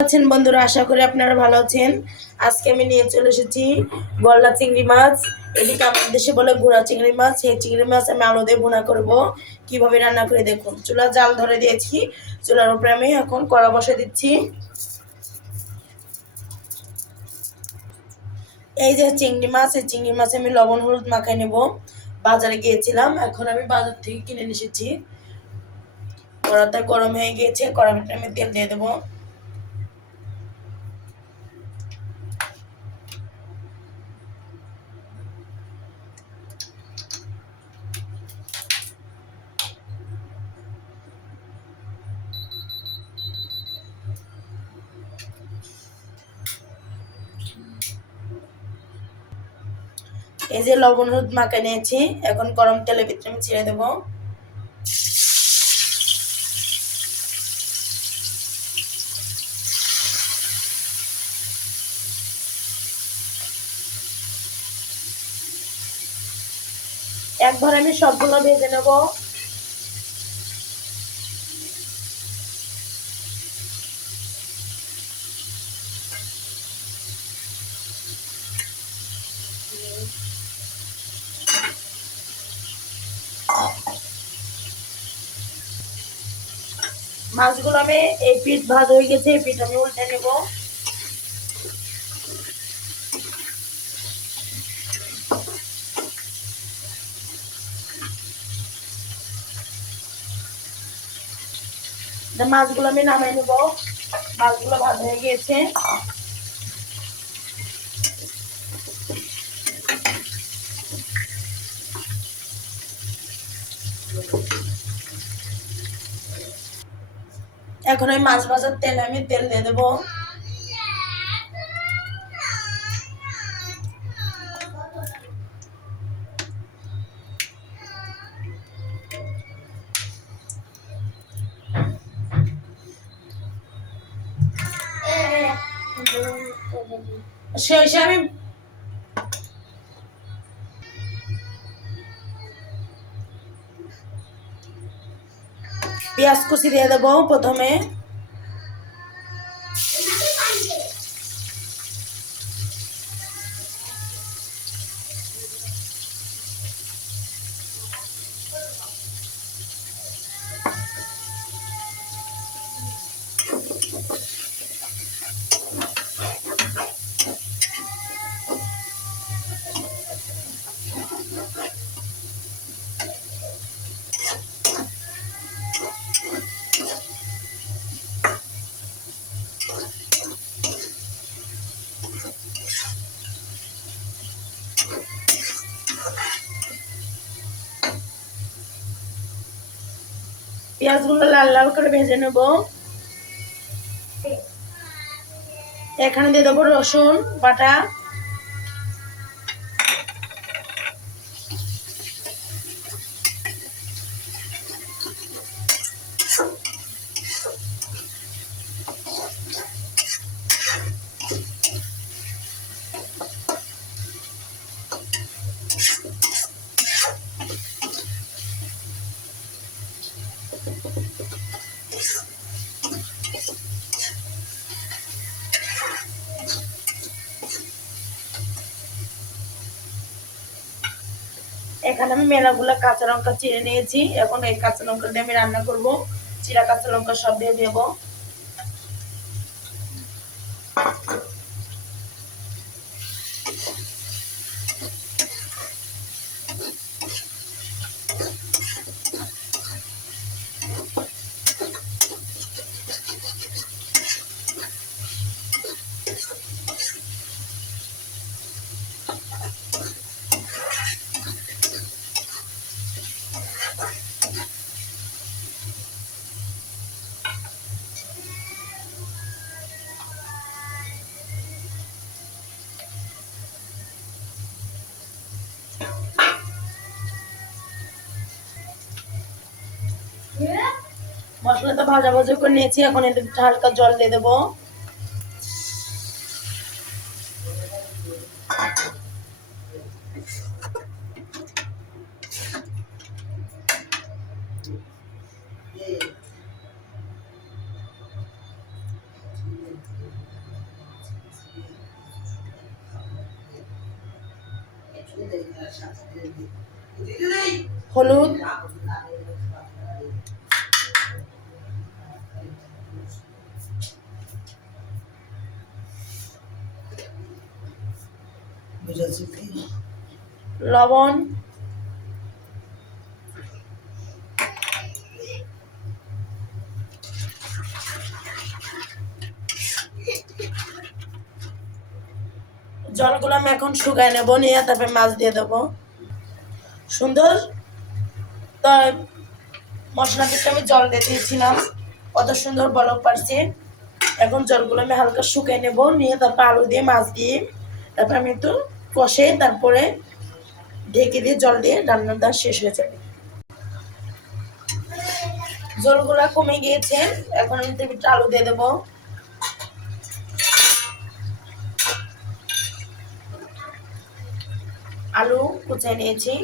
আছেন বন্ধুরা, আশা করি আপনারা ভালো আছেন। আজকে আমি নিয়ে চলে এসেছি গলদা চিংড়ি মাছ। এদিকে আমাদের দেশে বলে গুঁড়া চিংড়ি মাছ। সেই চিংড়ি মাছ আমি আলু দিয়ে ভুনা করব। কিভাবে রান্না করে দেখুন। চুলা জাল ধরে দিয়েছি, চুলার উপরে আমি এখন কড়া বসে দিচ্ছি। এই যে চিংড়ি মাছ, এই চিংড়ি মাছ আমি লবণ হলুদ মাখাই নেব। বাজারে গিয়েছিলাম, এখন আমি বাজার থেকে কিনে নিয়ে এসেছি। কড়াটা গরম হয়ে গিয়েছে, কড়ার ভিতরে আমি তেল দিয়ে দেবো। এই যে লবণ হলুদ মাখাই নিয়েছি, এখন গরম তেলের ভিতরে আমি ছেড়ে দেবো। একবার আমি সবগুলো ভেজে নেব। মাছগুলো আমি এই পিঠ ভাজা হয়ে গেছে, এই পিঠ আমি উল্টে নেব। মাছগুলো আমি নামাই নেব। মাছগুলো ভাজা হয়ে গিয়েছে। এখন ওই মাছ ভাজার তেলে আমি তেল দিয়ে দেবো। শেষে আমি পেঁয়াজ কুচি দিয়ে দেবো প্রথমে। পেঁয়াজগুলো লাল লাল করে ভেজে নেব। এখানে দিয়ে দেবো রসুন বাটা। এখানে আমি মেলাগুলো কাঁচা লঙ্কা চিড়ে নিয়েছি। এখন এই কাঁচা লঙ্কা দিয়ে আমি রান্না করব। চিরা কাঁচা লঙ্কা সব দিয়ে দেবো। মশলাটা ভাজা ভাজা করে নিয়েছি, এখন এতে হালকা জল দিয়ে দেবো। হলুদ, লবণ, জলগুলো আমি এখন শুকাই নেবো, নিয়ে তারপরে মাছ দিয়ে দেবো। সুন্দর। তো মশলা থেকে আমি জল দিয়ে দিয়েছিলাম, কত সুন্দর বলক পারছে। এখন জলগুলো আমি হালকা শুকাই নেবো, নিয়ে তারপর আলু দিয়ে মাছ দিয়ে তারপর আমি একটু কষে তারপরে ঢেকে দিয়ে জল দিয়ে রান্নাটা শেষ হয়ে যাবে। জলগুলা কমে গিয়েছে, এখন আমি একটু আলু দিয়ে দেবো। আলু কুচাই নিয়েছি,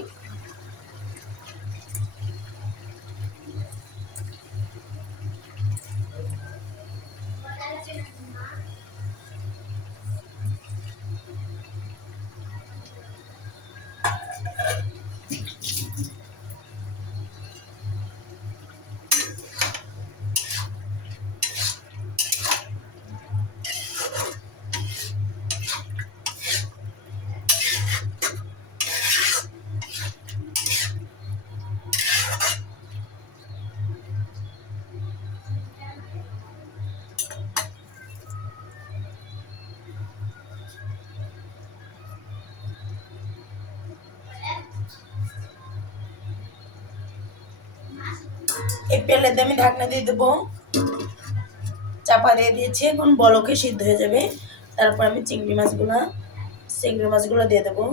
এই পেলেতে আমি ঢাকনা দিয়ে দেবো, চাপা দিয়ে দিয়েছি, এখন বলকে সিদ্ধ হয়ে যাবে। তারপর আমি চিংড়ি মাছগুলো দিয়ে দেবো।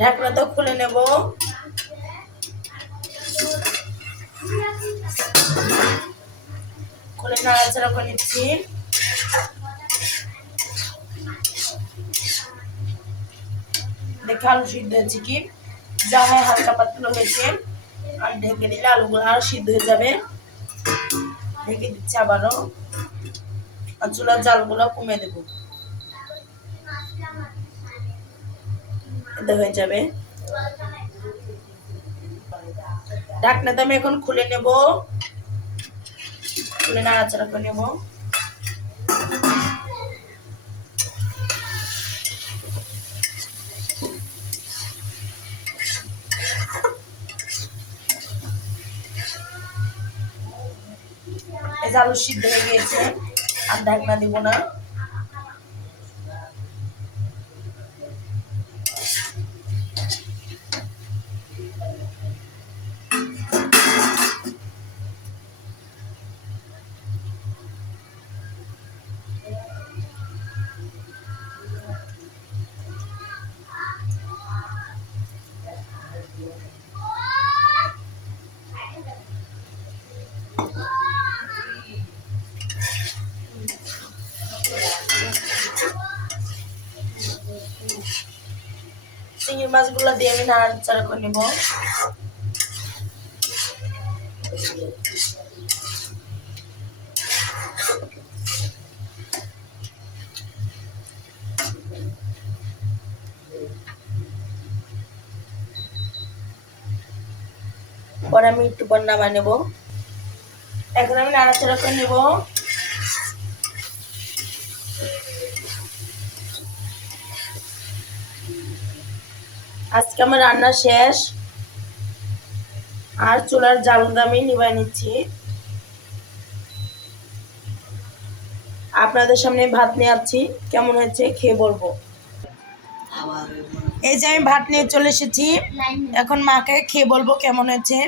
ঢাকনাটা খুলে নেব, খুলে নাড়াচাড়া করে নিচ্ছি। দেখে আলু সিদ্ধ হয়েছে কি, যা হয় হালকা পাতলা হয়েছে। আর ঢেকে দিলে আলুগুলো আর সিদ্ধ হয়ে যাবে। ঢেকে দিচ্ছি আবারও, আর চুলার জালগুলো কমে দেব, এটা হয়ে যাবে। ঢাকনাটা আমি এখন খুলে নেব, খুলে নাড়াচাড়া করে নেব। এই যে আলু সিদ্ধ হয়ে গিয়েছে, আর ঢাকনা দিব না। চিংড়ি মাছগুলো দিয়ে আমি নাড়াচাড়া করে নেব। পরে আমি একটু পর নামাই নেব। এখন আমি নাড়াচাড়া করে নেব। আজকে আমার রান্না শেষ, আর চুলার জালটা আমি নিভাই নিচ্ছি। আপনাদের সামনে ভাত নিয়ে আসছি, কেমন হয়েছে খেয়ে বলবো। এই যে আমি ভাত নিয়ে চলে এসেছি, এখন মাকে খেয়ে বলবো কেমন হয়েছে।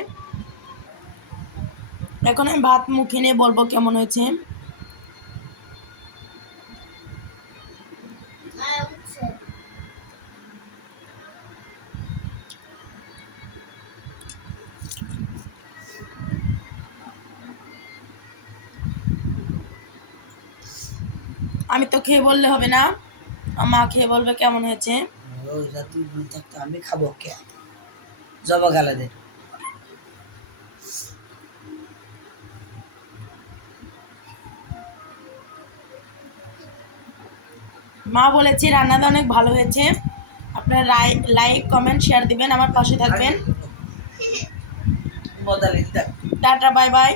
এখন আমি ভাত মুখে নিয়ে বলবো কেমন হয়েছে। আমি তো খেয়ে বললে হবে না, মা খেয়ে বলবে কেমন হয়েছে। আমি খাবো কে জবা গালে দে। মা বলেছে রান্নাটা অনেক ভালো হয়েছে। আপনারা লাইক কমেন্ট শেয়ার দিবেন, আমার পাশে থাকবেন। বদালি দেখ টাটা বাই বাই।